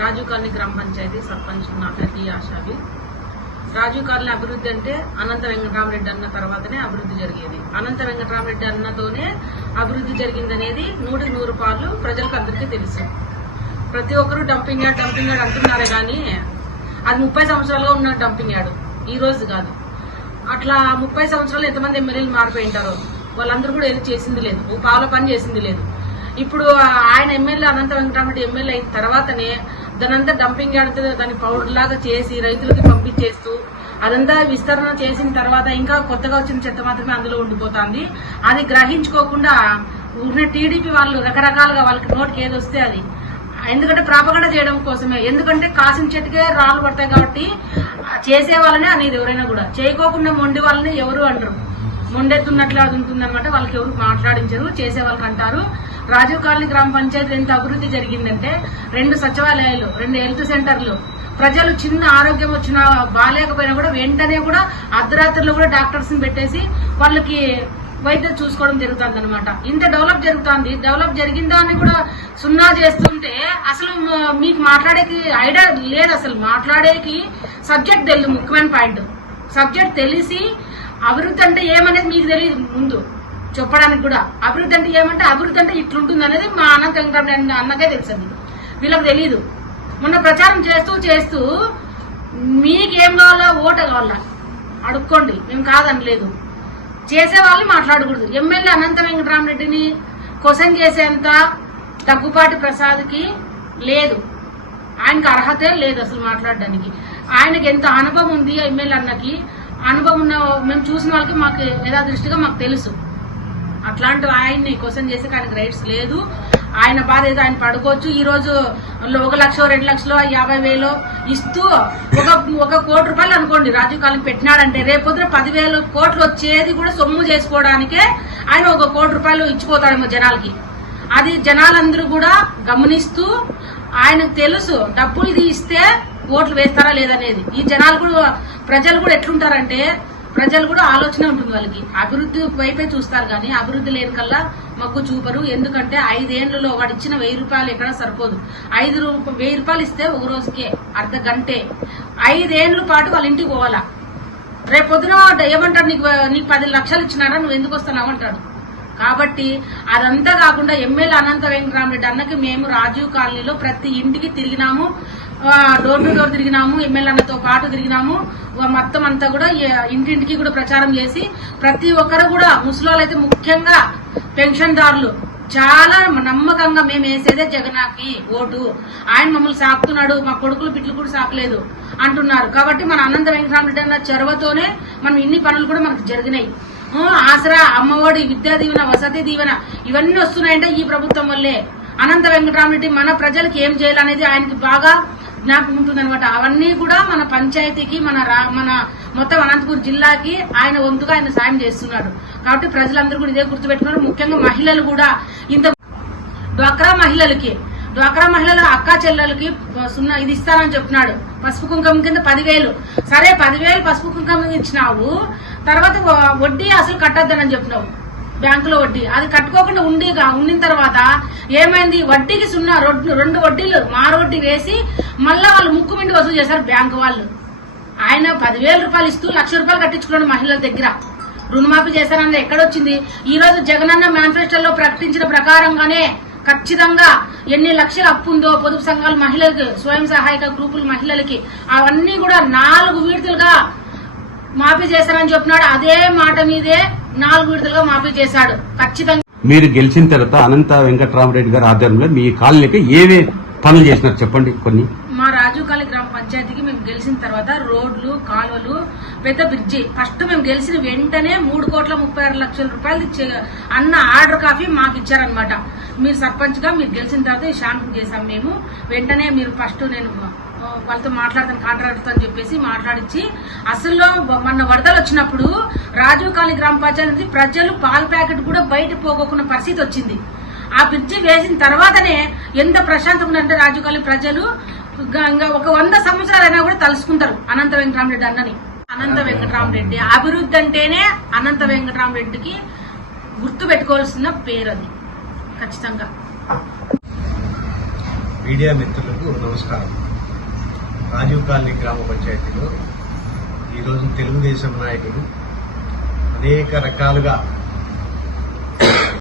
Rajiv colony గ్రామ పంచాయతీ సర్పంచ్ నా పేరు డి రాజీవ్ కాలనీ అభివృద్ధి అంటే అనంత వెంకటరామరెడ్డి అన్న తర్వాతనే అభివృద్ధి జరిగేది. అనంత వెంకటరామరెడ్డి అన్నతోనే అభివృద్ధి జరిగిందనేది నూటికి నూరు పాలు ప్రజలకు అందరికీ తెలుసు. ప్రతి ఒక్కరూ డంపింగ్ యార్డ్ డంపింగ్ యార్డ్ అంటున్నారే కానీ అది ముప్పై సంవత్సరాలుగా ఉన్న డంపింగ్ యార్డ్. ఈ రోజు కాదు. అట్లా ముప్పై సంవత్సరాలు ఎంతమంది ఎమ్మెల్యేలు మారిపోయి ఉంటారో వాళ్ళందరూ కూడా ఏది చేసింది లేదు. ఓ పావుల పని చేసింది లేదు. ఇప్పుడు ఆయన ఎమ్మెల్యే అనంత వెంకటరామరెడ్డి ఎమ్మెల్యే అయిన తర్వాతనే దానంతా డంపింగ్ యార్డ్ దాన్ని పౌడర్ లాగా చేసి రైతులకి పంపించేస్తూ అదంతా విస్తరణ చేసిన తర్వాత ఇంకా కొత్తగా వచ్చిన చెత్త మాత్రమే అందులో ఉండిపోతుంది. అది గ్రహించుకోకుండా ఉన్న టీడీపీ వాళ్ళు రకరకాలుగా వాళ్ళకి నోటికి ఏది వస్తే అది. ఎందుకంటే ప్రాపగడ చేయడం కోసమే. ఎందుకంటే కాసిన చెట్టుకే రాళ్ళు పడతాయి కాబట్టి చేసే వాళ్ళనే అనేది ఎవరైనా కూడా. చేయకోకుండా మొండి వాళ్ళని ఎవరు అంటారు. మొండెత్తున్నట్లు అది ఉంటుంది అనమాట వాళ్ళకి ఎవరు మాట్లాడించరు చేసే వాళ్ళకి అంటారు. రాజీవ్ కాలనీ గ్రామ పంచాయతీ ఎంత అభివృద్ధి జరిగిందంటే రెండు సచివాలయాలు రెండు హెల్త్ సెంటర్లు. ప్రజలు చిన్న ఆరోగ్యం వచ్చినా బాగాలేకపోయినా కూడా వెంటనే కూడా అర్ధరాత్రిలో కూడా డాక్టర్స్ని పెట్టేసి వాళ్ళకి వైద్యం చూసుకోవడం జరుగుతుంది అనమాట ఇంత డెవలప్ జరుగుతుంది. డెవలప్ జరిగిందా అని కూడా సున్నా చేస్తుంటే అసలు మీకు మాట్లాడేకి ఐడియా లేదు అసలు. మాట్లాడేకి సబ్జెక్ట్ తెలియదు ముఖ్యమైన పాయింట్. సబ్జెక్ట్ తెలిసి అభివృద్ధి అంటే ఏమనేది మీకు తెలియదు ముందు. చెప్పడానికి కూడా. అభివృద్ధి అంటే ఏమంటే అభివృద్ధి అంటే ఇట్లుంటుంది అనేది మా అనంత వెంకటరామరెడ్డి అన్నకే తెలుసండి వీళ్ళకి తెలియదు మొన్న ప్రచారం చేస్తూ చేస్తూ మీకేం కావాలా ఓటు కావాలా? అడుక్కోండి. మేము కాదనలేదు చేసే వాళ్ళు మాట్లాడకూడదు. ఎమ్మెల్యే అనంత వెంకటరామరెడ్డిని కొసం చేసేంత దగ్గుపాటి ప్రసాద్కి లేదు. ఆయనకు అర్హతే లేదు అసలు మాట్లాడడానికి. ఆయనకి ఎంత అనుభవం ఉంది ఎమ్మెల్యే అన్నకి అనుభవం ఉన్న మేము చూసిన వాళ్ళకి మాకు యథాదృష్టిగా మాకు తెలుసు. అట్లాంటి ఆయన్ని క్వశ్చన్ చేసే ఆయనకు రైట్స్ లేదు. ఆయన బాధ ఏదో ఆయన పడుకోవచ్చు. ఈ రోజు ఒక లక్ష రెండు లక్షలు యాభై వేలు ఇస్తూ ఒక ఒక కోటి రూపాయలు అనుకోండి రాజీవ్ కాలం పెట్టినాడంటే రేపొద్దున పదివేలు కోట్లు వచ్చేది కూడా సొమ్ము చేసుకోవడానికే ఆయన ఒక కోటి రూపాయలు ఇచ్చిపోతాడేమో జనాలకి. అది జనాలందరూ కూడా గమనిస్తూ ఆయనకు తెలుసు డబ్బులు తీస్తే ఇస్తే ఓట్లు వేస్తారా లేదనేది. ఈ జనాలు కూడా ప్రజలు కూడా ఎట్లుంటారంటే ప్రజలు కూడా ఆలోచన ఉంటుంది వాళ్ళకి. అభివృద్ధి వైపే చూస్తారు కానీ అభివృద్ధి లేని కల్లా మగ్గు చూపరు. ఎందుకంటే ఐదేళ్ళలో వాడు ఇచ్చిన వెయ్యి రూపాయలు ఎక్కడ సరిపోదు. ఐదు వెయ్యి రూపాయలు ఇస్తే ఒక రోజుకే అర్ధ గంటే. ఐదేళ్ళ పాటు వాళ్ళ ఇంటికి పోవాలా? రేపు పొద్దున ఏమంటాడు నీకు నీకు పది లక్షలు ఇచ్చినారా నువ్వు ఎందుకు వస్తున్నావు అంటాడు. కాబట్టి అదంతా కాకుండా ఎమ్మెల్యే అనంత వెంకటరామరెడ్డి అన్నకి మేము రాజీవ్ కాలనీలో ప్రతి ఇంటికి తిరిగినాము. డోర్ టు డోర్ తిరిగినాము ఎమ్మెల్యేలతో పాటు తిరిగినాము. మొత్తం అంతా కూడా ఇంటింటికి కూడా ప్రచారం చేసి ప్రతి ఒక్కరు కూడా ముసలి అయితే ముఖ్యంగా పెన్షన్దారులు చాలా నమ్మకంగా మేము వేసేదే జగనాకి ఓటు. ఆయన మమ్మల్ని సాకుతున్నాడు మా కొడుకులు బిడ్డలు కూడా సాకలేదు అంటున్నారు. కాబట్టి మన అనంత వెంకటరామరెడ్డి అన్న చొరవతోనే మనం ఇన్ని పనులు కూడా మనకు జరిగినాయి. ఆసరా అమ్మఒడి విద్యా దీవెన వసతి దీవెన ఇవన్నీ వస్తున్నాయంటే ఈ ప్రభుత్వం వల్లే. అనంత వెంకటరామరెడ్డి మన ప్రజలకు ఏం చేయాలనేది ఆయనకి బాగా జ్ఞాపకం ఉంటుందన్నమాట. అవన్నీ కూడా మన పంచాయతీకి మన రా- మన మొత్తం అనంతపురం జిల్లాకి ఆయన వంతుగా ఆయన సాయం చేస్తున్నాడు. కాబట్టి ప్రజలందరూ కూడా ఇదే గుర్తుపెట్టుకున్నారు. ముఖ్యంగా మహిళలు కూడా ఇంత డ్వాక్రా మహిళలకి డ్వాక్రా మహిళల అక్క చెల్లెలకి సున్నా ఇది ఇస్తానని చెప్తున్నాడు పసుపు కుంకుమ కింద పదివేలు. సరే పదివేలు పసుపు కుంకుమ ఇచ్చినావు తర్వాత వడ్డీ అసలు కట్టొద్దని చెప్పినావు. బ్యాంకులో వడ్డీ. అది కట్టుకోకుండా ఉండి ఉండిన తర్వాత ఏమైంది? వడ్డీకి సున్నా రెండు వడ్డీలు మారు వడ్డీ వేసి మళ్ళా వాళ్ళు ముక్కు మిండి వసూలు చేశారు బ్యాంకు వాళ్ళు. ఆయన పదివేల రూపాయలు ఇస్తూ లక్ష రూపాయలు కట్టించుకున్నాడు మహిళల దగ్గర. రుణమాఫీ చేశారన్నది ఎక్కడొచ్చింది? ఈ రోజు జగనన్న మేనిఫెస్టోలో ప్రకటించిన ప్రకారంగానే ఖచ్చితంగా ఎన్ని లక్షల అప్పు ఉందో పొదుపు సంఘాలు మహిళలకు స్వయం సహాయక గ్రూపుల మహిళలకి అవన్నీ కూడా నాలుగు విడతలుగా మాఫీ చేశారని చెప్పినాడు. అదే మాట మీదే నాలుగు విడతలుగా మాఫీ చేశాడు. ఖచ్చితంగా. మీరు గెలిచిన తర్వాత అనంత వెంకటరామరెడ్డి గారి ఆధ్వర్యంలో మీ కాలనీకి ఏవే పనులు చేసినారు చెప్పండి కొన్ని. మా రాజుకాలి గ్రామ పంచాయతీకి మేము గెలిచిన తర్వాత రోడ్లు కాలువలు పెద్ద బ్రిడ్జి. ఫస్ట్ మేము గెలిచిన వెంటనే మూడు కోట్ల ముప్పై ఆరు లక్షల రూపాయలు అన్న ఆర్డర్ కాపీ మాకు ఇచ్చారనమాట మీరు సర్పంచ్గా మీరు గెలిచిన తర్వాత ఈ శాంక్షన్ చేశాం మేము. వెంటనే మీరు ఫస్ట్ నేను వాళ్ళతో మాట్లాడతాను కాంట్రాక్టర్తో అని చెప్పేసి మాట్లాడించి అసలు మొన్న వరదలు వచ్చినప్పుడు రాజీవ్ కాలనీ గ్రామ పంచాయతీ ప్రజలు పాల ప్యాకెట్ కూడా బయట పోగొక్కున్న పరిస్థితి వచ్చింది. ఆ బ్రిడ్జి వేసిన తర్వాతనే ఎంత ప్రశాంతంగా ఉందంటే రాజీవ్ కాలనీ ప్రజలు ఇంకా ఒక వంద సంవత్సరాలైనా కూడా తలుసుకుంటారు అనంత వెంకటరామరెడ్డి అన్నని. అనంత వెంకటరామరెడ్డి అభివృద్ధి అంటేనే అనంత వెంకటరామరెడ్డికి గుర్తు పెట్టుకోవాల్సిన పేరు అది ఖచ్చితంగా. మీడియా మిత్రులకు నమస్కారం. రాజీవ్ కాలనీ గ్రామ పంచాయతీలో ఈరోజు తెలుగుదేశం నాయకులు అనేక రకాలుగా